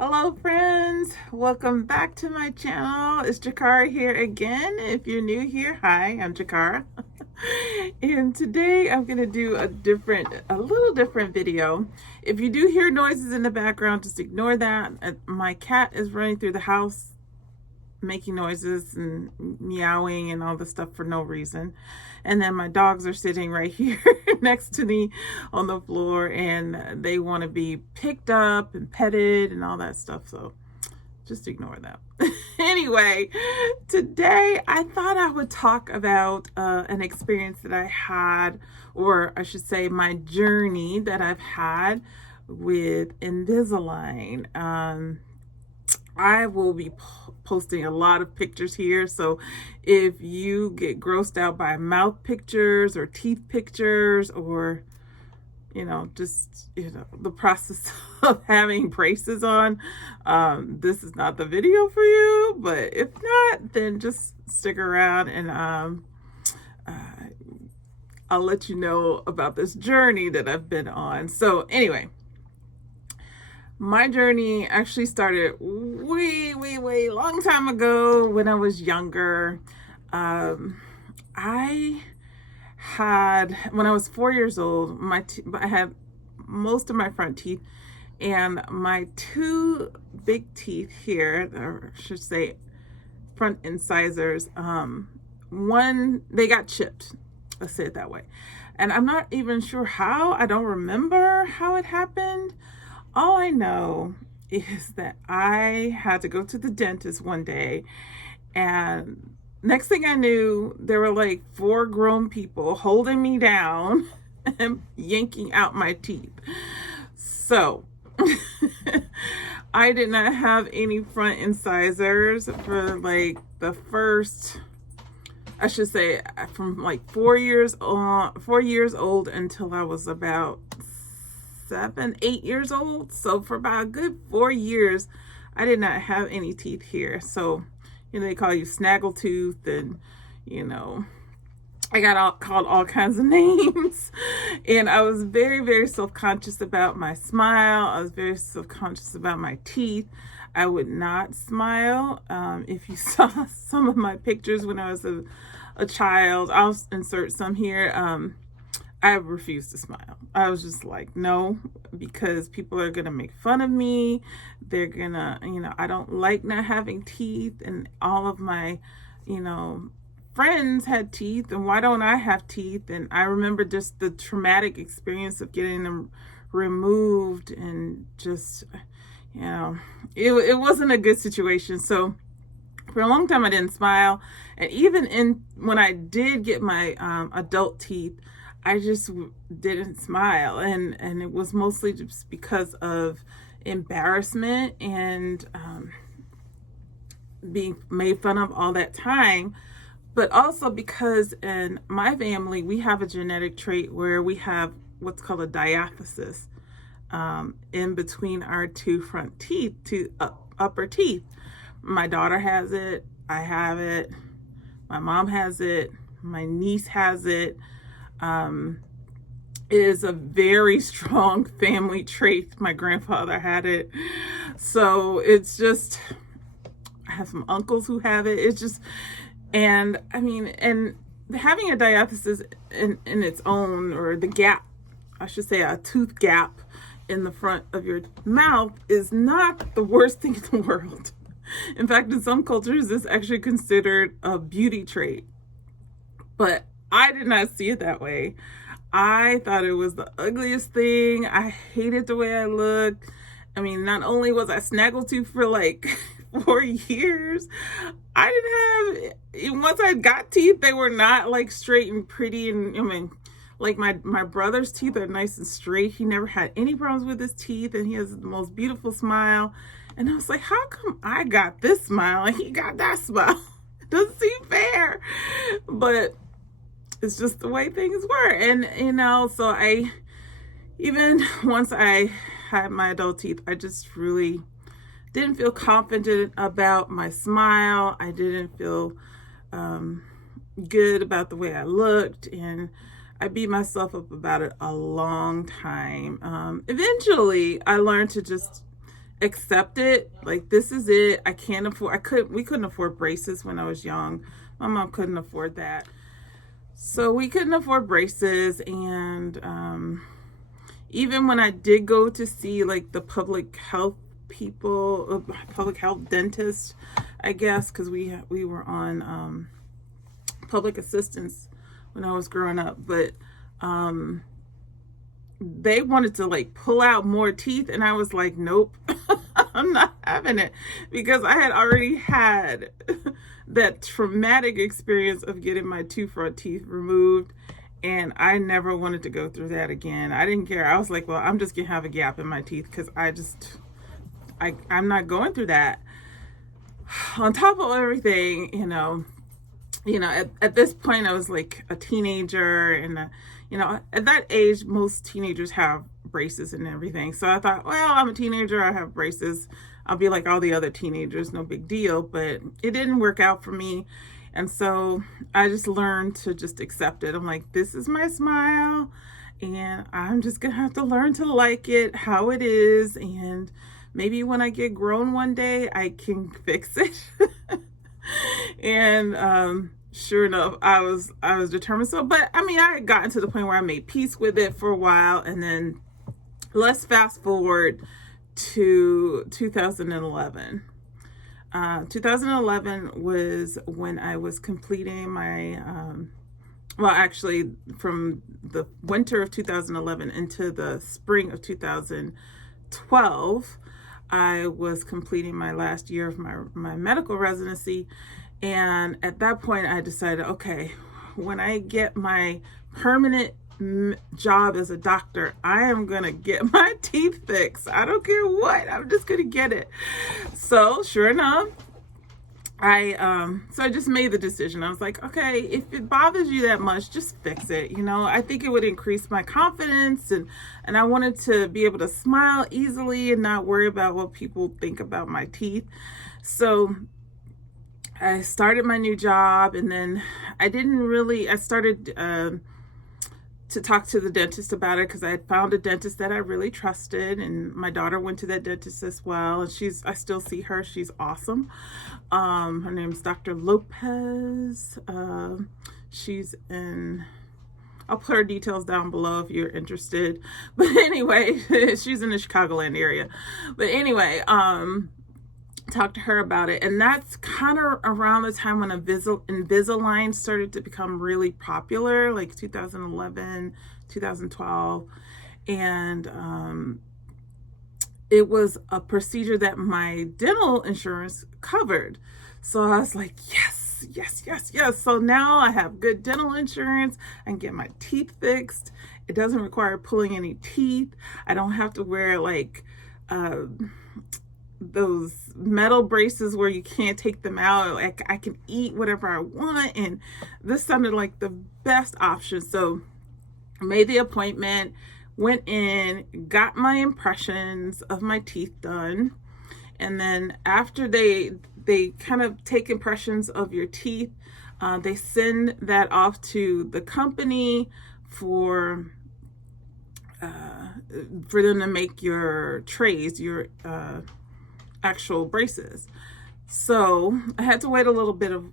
Hello friends, welcome back to my channel. It's Jakara here again. If you're new here, hi, I'm Jakara. And today I'm going to do a little different video. If you do hear noises in the background, just ignore that. My cat is running through the house making noises and meowing and all the stuff for no reason. And then my dogs are sitting right here next to me on the floor, and they want to be picked up and petted and all that stuff. So just ignore that. Anyway, today I thought I would talk about an experience that I had, or I should say my journey that I've had with Invisalign. I will be posting a lot of pictures here, so if you get grossed out by mouth pictures or teeth pictures, or just the process of having braces on, this is not the video for you. But if not, then just stick around, and I'll let you know about this journey that I've been on. So anyway, my journey actually started way long time ago when I was younger. When I was 4 years old, I had most of my front teeth, and my two big teeth here, or I should say front incisors, they got chipped. Let's say it that way. And I'm not even sure how. I don't remember how it happened. All I know is that I had to go to the dentist one day, and next thing I knew, there were like 4 grown people holding me down and yanking out my teeth. So I did not have any front incisors for like the first, I should say, from like 4 years old until I was about 7, 8 years old. So for about a good 4 years, I did not have any teeth here. So, they call you snaggletooth, and, I got called all kinds of names. And I was very self-conscious about my smile. I was very self-conscious about my teeth. I would not smile. If you saw some of my pictures when I was a child, I'll insert some here. I refused to smile. I was just like, no, because people are going to make fun of me. They're going to, I don't like not having teeth, and all of my, friends had teeth, and why don't I have teeth? And I remember just the traumatic experience of getting them removed, and just, it wasn't a good situation. So for a long time, I didn't smile. And even when I did get my adult teeth, I just didn't smile, and it was mostly just because of embarrassment and being made fun of all that time, but also because in my family we have a genetic trait where we have what's called a diathesis in between our 2 front teeth, 2 upper teeth. My daughter has it, I have it, my mom has it, my niece has it. It is a very strong family trait. My grandfather had it. So it's just, I have some uncles who have it. It's just, and having a diathesis in its own, or the gap, I should say a tooth gap in the front of your mouth, is not the worst thing in the world. In fact, in some cultures, it's actually considered a beauty trait. But I did not see it that way. I thought it was the ugliest thing. I hated the way I looked. Not only was I snaggletooth for like 4 years, I didn't have, once I got teeth, they were not like straight and pretty. And like my brother's teeth are nice and straight. He never had any problems with his teeth, and he has the most beautiful smile. And I was like, how come I got this smile and he got that smile? It doesn't seem fair. But it's just the way things were. And, so even once I had my adult teeth, I just really didn't feel confident about my smile. I didn't feel good about the way I looked, and I beat myself up about it a long time. Eventually, I learned to just accept it. Like, this is it. I can't afford, we couldn't afford braces when I was young. My mom couldn't afford that. So we couldn't afford braces. And even when I did go to see like the public health people, public health dentist, I guess, because we were on public assistance when I was growing up, but they wanted to like pull out more teeth, and I was like, nope. I'm not having it, because I had already had that traumatic experience of getting my two front teeth removed, and I never wanted to go through that again. I didn't care. I was like, well, I'm just gonna have a gap in my teeth, because I'm not going through that. On top of everything, at this point I was like a teenager, and at that age most teenagers have braces and everything. So I thought, well, I'm a teenager, I have braces, I'll be like all the other teenagers, no big deal. But it didn't work out for me, and so I just learned to just accept it. I'm like, this is my smile, and I'm just gonna have to learn to like it how it is, and maybe when I get grown one day I can fix it. And sure enough, I was determined. So, but I mean, I had gotten to the point where I made peace with it for a while. And then let's fast forward to 2011. 2011 was when I was completing my, well, actually from the winter of 2011 into the spring of 2012, I was completing my last year of my medical residency. And at that point I decided, okay, when I get my permanent job as a doctor, I am gonna get my teeth fixed. I don't care what, I'm just gonna get it. So sure enough, I just made the decision. I was like, okay, if it bothers you that much, just fix it. I think it would increase my confidence, and I wanted to be able to smile easily and not worry about what people think about my teeth. So I started my new job, and then I started to talk to the dentist about it, because I had found a dentist that I really trusted, and my daughter went to that dentist as well, and I still see her. She's awesome. Her name's Dr. Lopez. She's in, I'll put her details down below if you're interested. But anyway, she's in the Chicagoland area. But anyway, talked to her about it, and that's kind of around the time when Invisalign started to become really popular, like 2011, 2012, and it was a procedure that my dental insurance covered. So I was like, yes, yes, yes, yes. So now I have good dental insurance. I can get my teeth fixed. It doesn't require pulling any teeth. I don't have to wear like those metal braces where you can't take them out. Like, I can eat whatever I want, and this sounded like the best option. So I made the appointment, went in, got my impressions of my teeth done, and then after they kind of take impressions of your teeth, they send that off to the company for them to make your trays, your actual braces. So I had to wait a little bit of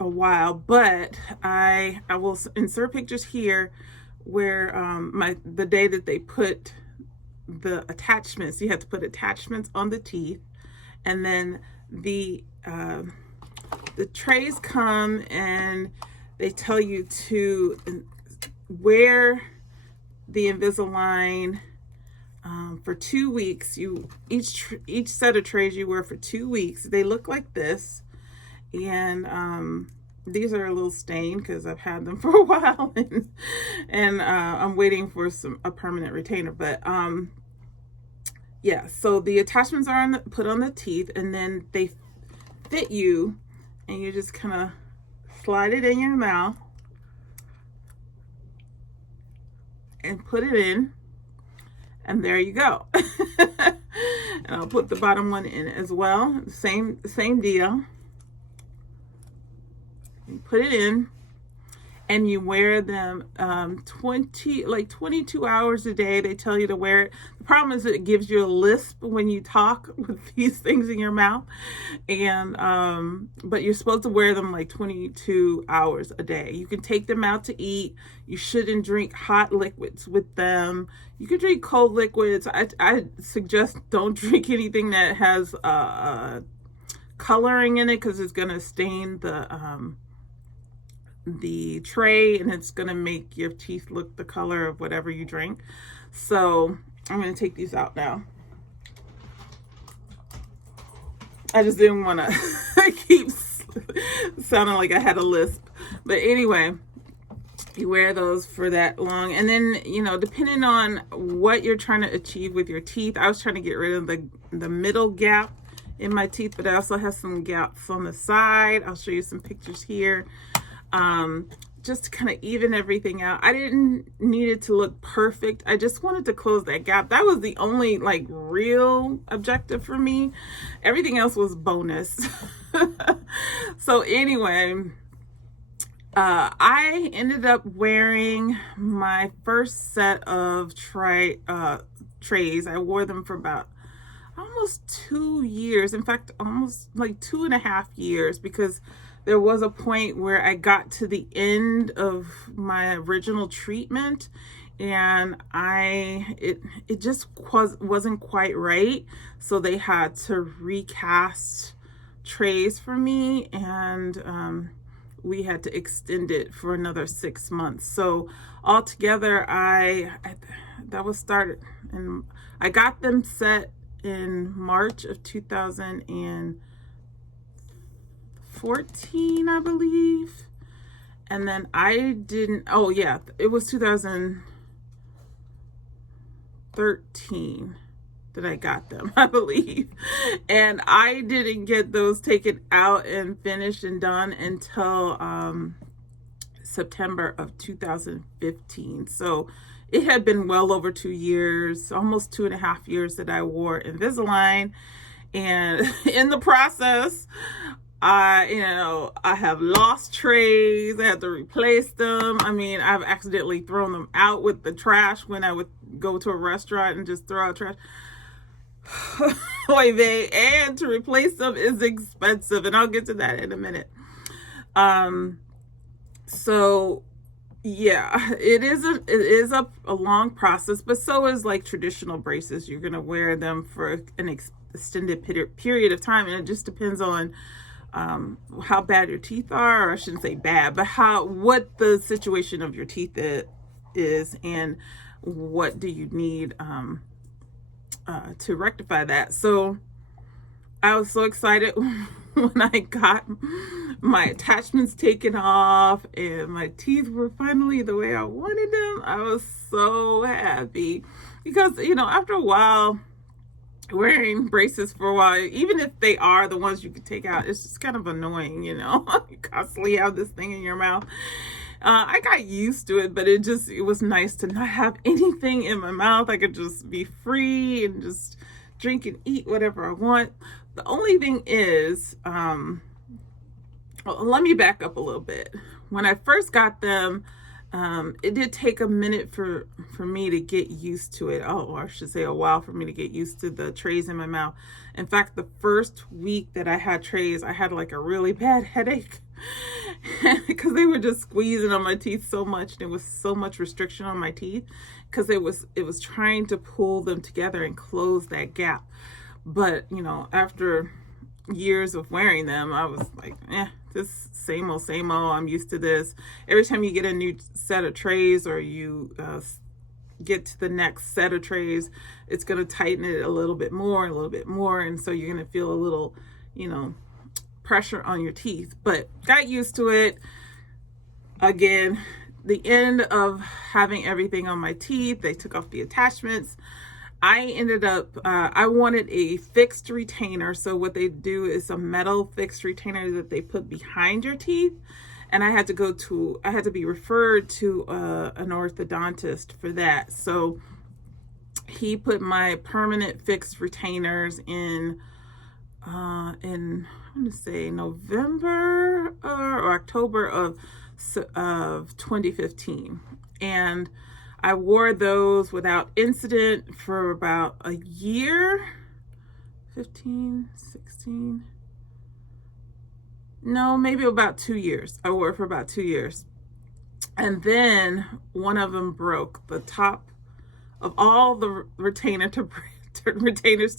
a while, but I will insert pictures here where the day that they put the attachments, you have to put attachments on the teeth, and then the trays come and they tell you to wear the Invisalign for 2 weeks. Each set of trays you wear for 2 weeks. They look like this, and these are a little stained because I've had them for a while, and I'm waiting for a permanent retainer. But yeah, so the attachments are put on the teeth, and then they fit you, and you just kind of slide it in your mouth and put it in, and there you go. And I'll put the bottom one in as well. Same deal. You put it in, and you wear them 22 hours a day. They tell you to wear it. The problem is it gives you a lisp when you talk with these things in your mouth, and but you're supposed to wear them like 22 hours a day. You can take them out to eat. You shouldn't drink hot liquids with them. You can drink cold liquids. I suggest don't drink anything that has coloring in it, because it's going to stain the tray, and it's going to make your teeth look the color of whatever you drink. So I'm going to take these out now. I just didn't want to keep sounding like I had a lisp. But anyway, you wear those for that long, and then, you know, depending on what you're trying to achieve with your teeth. I was trying to get rid of the middle gap in my teeth, but I also have some gaps on the side. I'll show you some pictures here, just to kind of even everything out. I didn't need it to look perfect. I just wanted to close that gap. That was the only like real objective for me. Everything else was bonus. So anyway, I ended up wearing my first set of trays. I wore them for about almost 2 years. In fact, almost like 2.5 years, because there was a point where I got to the end of my original treatment, and it just wasn't quite right. So they had to recast trays for me, and we had to extend it for another 6 months. So altogether, that was started, and I got them set in March of 2014, I believe. And then it was 2013 that I got them, I believe. And I didn't get those taken out and finished and done until September of 2015. So it had been well over 2 years, almost 2.5 years, that I wore Invisalign. And in the process, I have lost trays. I had to replace them. I mean, I've accidentally thrown them out with the trash when I would go to a restaurant and just throw out trash. And to replace them is expensive, and I'll get to that in a minute. So yeah, it is a long process, but so is like traditional braces. You're going to wear them for an extended period of time, and it just depends on how bad your teeth are, or I shouldn't say bad, but what the situation of your teeth is, and what do you need to rectify that. So I was so excited when I got my attachments taken off and my teeth were finally the way I wanted them. I was so happy, because, you know, after a while, wearing braces for a while, even if they are the ones you could take out, it's just kind of annoying, you know. You constantly have this thing in your mouth. I got used to it, but it was nice to not have anything in my mouth. I could just be free and just drink and eat whatever I want. The only thing is, let me back up a little bit. When I first got them, it did take a minute for me to get used to it. Oh, or I should say a while for me to get used to the trays in my mouth. In fact, the first week that I had trays, I had like a really bad headache because they were just squeezing on my teeth so much. There was so much restriction on my teeth because it was trying to pull them together and close that gap. But, you know, after years of wearing them, I was like, this same old, I'm used to this. Every time you get a new set of trays, or you get to the next set of trays, it's going to tighten it a little bit more, and so you're going to feel a little, you know, pressure on your teeth. But got used to it. Again, the end of having everything on my teeth, they took off the attachments. I ended up, I wanted a fixed retainer. So what they do is a metal fixed retainer that they put behind your teeth. And I had to be referred to an orthodontist for that. So he put my permanent fixed retainers in I'm going to say November or October of of 2015. And I wore those without incident for about a year, 15, 16, no, maybe about 2 years. I wore it for about 2 years. And then one of them broke. The top of all the retainers to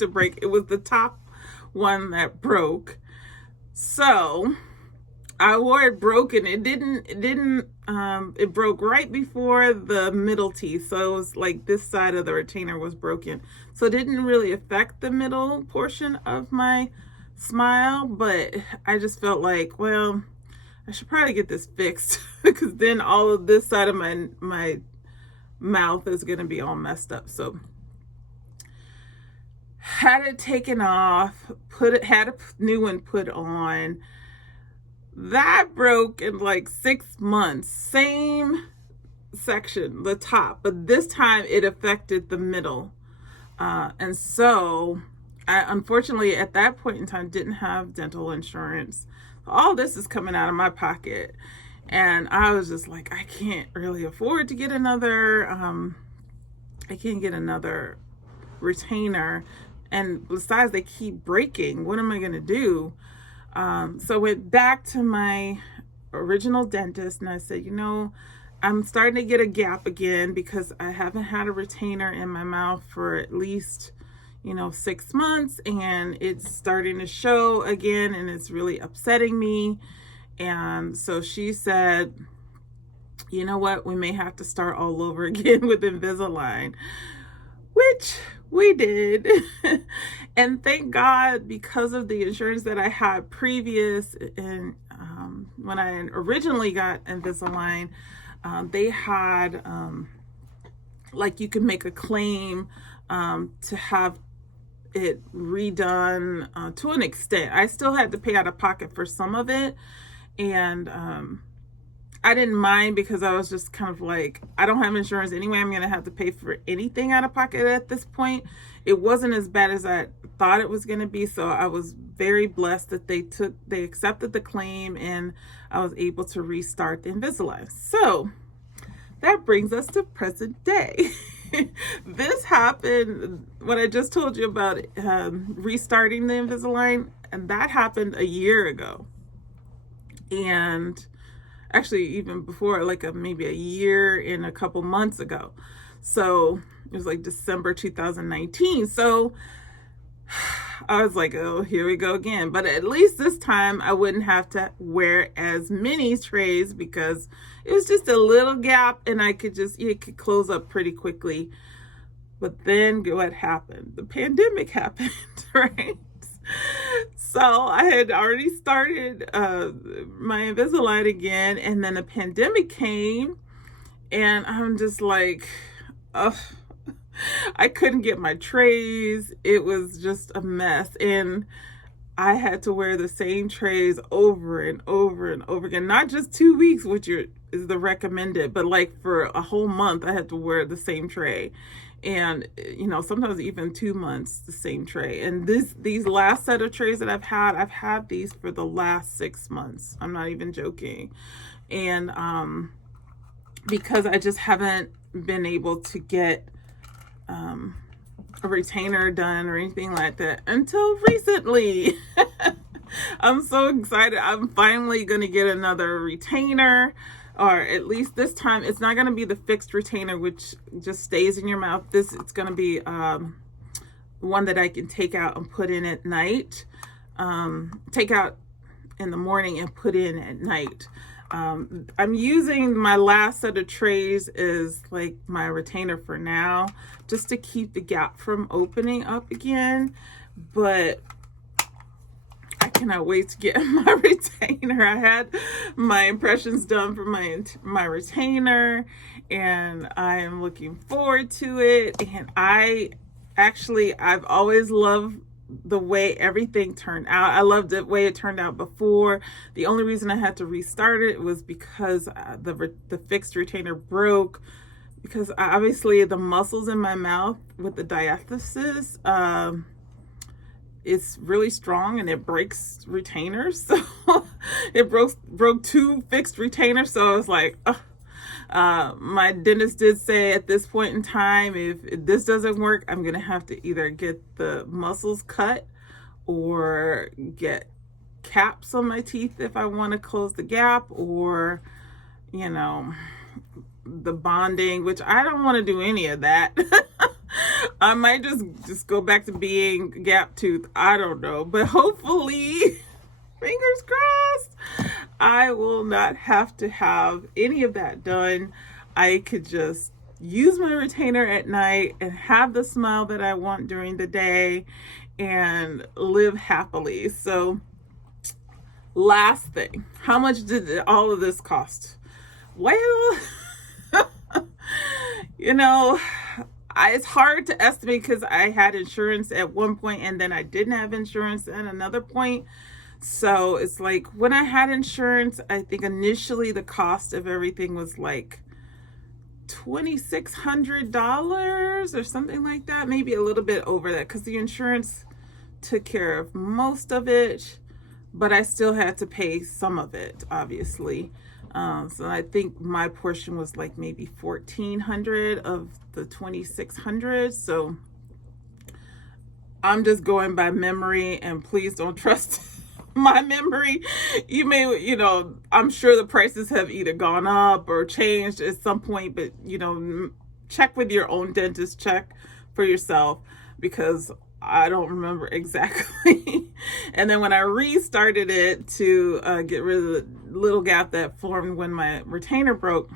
break, it was the top one that broke. So I wore it broken. It broke right before the middle teeth. So it was like this side of the retainer was broken. So it didn't really affect the middle portion of my smile, but I just felt like, well, I should probably get this fixed because then all of this side of my mouth is going to be all messed up. So had it taken off, had a new one put on. That broke in like 6 months. Same section, the top, but this time it affected the middle. And so I unfortunately at that point in time didn't have dental insurance. All this is coming out of my pocket. And I was just like, I can't really afford to get another, I can't get another retainer. And besides, they keep breaking. What am I going to do? So I went back to my original dentist and I said, I'm starting to get a gap again because I haven't had a retainer in my mouth for at least, 6 months, and it's starting to show again and it's really upsetting me. And so she said, you know what, we may have to start all over again with Invisalign, which we did. And thank God, because of the insurance that I had previous, and when I originally got Invisalign, they had like you could make a claim to have it redone to an extent. I still had to pay out of pocket for some of it, and I didn't mind because I was just kind of like, I don't have insurance anyway. I'm going to have to pay for anything out of pocket at this point. It wasn't as bad as I thought it was going to be. So I was very blessed that they accepted the claim and I was able to restart the Invisalign. So that brings us to present day. This happened, what I just told you about restarting the Invisalign, and that happened a year ago. And actually even before, like maybe a year and a couple months ago. So it was like December 2019. So I was like, oh, here we go again. But at least this time I wouldn't have to wear as many trays because it was just a little gap and it could close up pretty quickly. But then what happened? The pandemic happened, right? So I had already started my Invisalign again, and then the pandemic came, and I'm just like, ugh, I couldn't get my trays. It was just a mess, and I had to wear the same trays over and over and over again. Not just 2 weeks, which is the recommended, but like for a whole month, I had to wear the same tray. And sometimes even 2 months, the same tray. And these last set of trays that I've had these for the last 6 months. I'm not even joking. And because I just haven't been able to get a retainer done or anything like that until recently. I'm so excited. I'm finally going to get another retainer. Or at least this time, it's not going to be the fixed retainer, which just stays in your mouth. It's going to be one that I can take out and put in at night. Take out in the morning and put in at night. I'm using my last set of trays as like my retainer for now, just to keep the gap from opening up again. But I cannot wait to get my retainer. I had my impressions done for my retainer, and I am looking forward to it. And I've always loved the way everything turned out. I loved the way it turned out before. The only reason I had to restart it was because the fixed retainer broke, because obviously the muscles in my mouth with the diathesis, it's really strong and it breaks retainers. So It broke two fixed retainers, so I was like, ugh. My dentist did say at this point in time, if this doesn't work, I'm gonna have to either get the muscles cut or get caps on my teeth if I want to close the gap, or you know, the bonding, which I don't want to do any of that. I might just go back to being gap tooth. I don't know, but hopefully, fingers crossed, I will not have to have any of that done. I could just use my retainer at night and have the smile that I want during the day and live happily. So last thing, how much did all of this cost? Well, you know, it's hard to estimate because I had insurance at one point and then I didn't have insurance at another point. So it's like when I had insurance, I think initially the cost of everything was like $2,600 or something like that, maybe a little bit over that, because the insurance took care of most of it, but I still had to pay some of it, obviously. So I think my portion was like maybe $1,400 of the $2,600. So I'm just going by memory, and please don't trust my memory. You may, you know, I'm sure the prices have either gone up or changed at some point, but you know, check with your own dentist, check for yourself, because I don't remember exactly. And then when I restarted it to get rid of the little gap that formed when my retainer broke,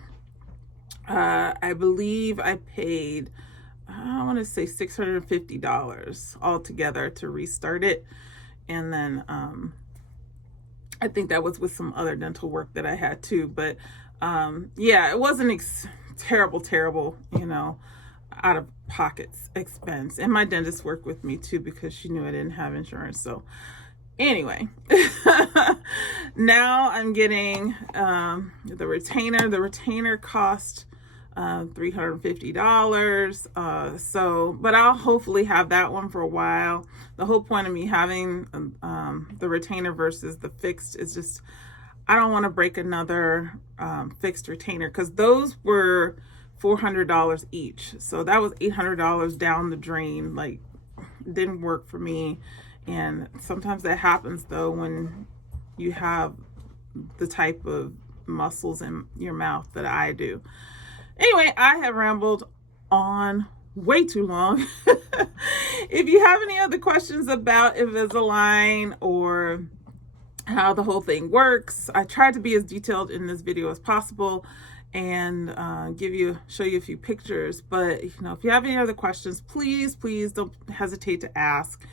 I believe I paid, I want to say $650 altogether to restart it. And then I think that was with some other dental work that I had too. But yeah, it wasn't terrible, you know, out of pocket expense. And my dentist worked with me too because she knew I didn't have insurance. So anyway, now I'm getting the retainer. The retainer cost $350. So, but I'll hopefully have that one for a while. The whole point of me having the retainer versus the fixed is just, I don't want to break another fixed retainer, because those were $400 each. So that was $800 down the drain. Like, didn't work for me. And sometimes that happens though when you have the type of muscles in your mouth that I do. Anyway, I have rambled on way too long. If you have any other questions about Invisalign or how the whole thing works, I tried to be as detailed in this video as possible and show you a few pictures. But you know, if you have any other questions, please don't hesitate to ask.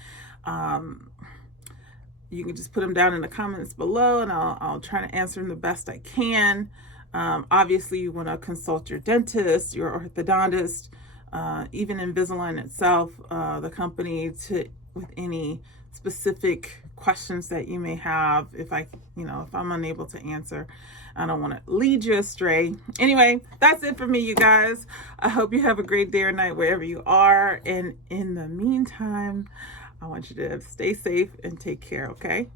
You can just put them down in the comments below, and I'll try to answer them the best I can. Obviously, you want to consult your dentist, your orthodontist, even Invisalign itself, the company, with any specific questions that you may have. If I'm unable to answer, I don't want to lead you astray. Anyway, that's it for me, you guys. I hope you have a great day or night wherever you are. And in the meantime, I want you to stay safe and take care, okay?